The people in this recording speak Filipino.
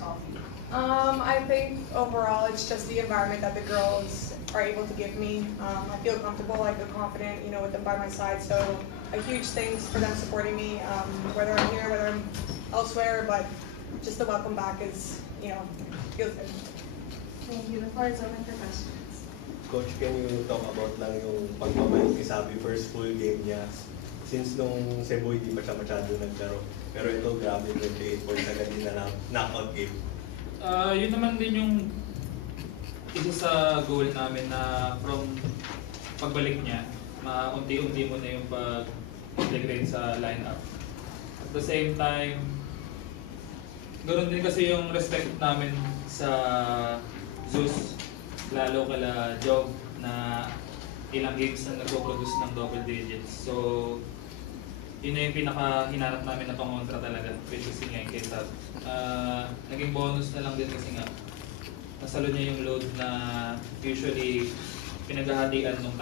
Coffee? I think overall it's just the environment that the girls are able to give me. I feel comfortable, I feel confident, with them by my side. So a huge thanks for them supporting me, whether I'm here, whether I'm elsewhere, but just the welcome back is, feels good. Thank you. The floor is open for questions. Coach, can you talk about lang yung pagbabalik ni Sabi first full game niya? Since nung Cebu, hindi pa siya masyado naglaro. Pero ito, grabe, 28 points agad din na knockout game. Yun naman din yung isa sa goal namin na from pagbalik niya, unti-unti mo na yung pag-integrate sa lineup. At the same time, ganoon din kasi yung respect namin sa Zeus, lalo kala Jog na ilang games na nagpo-produce ng double digits. So, yun na yung pinaka-hinanap namin na pangontra talaga, which is yung Kesab. Naging bonus na lang din kasi nga, nasalo niya yung load na usually pinaghahatian ng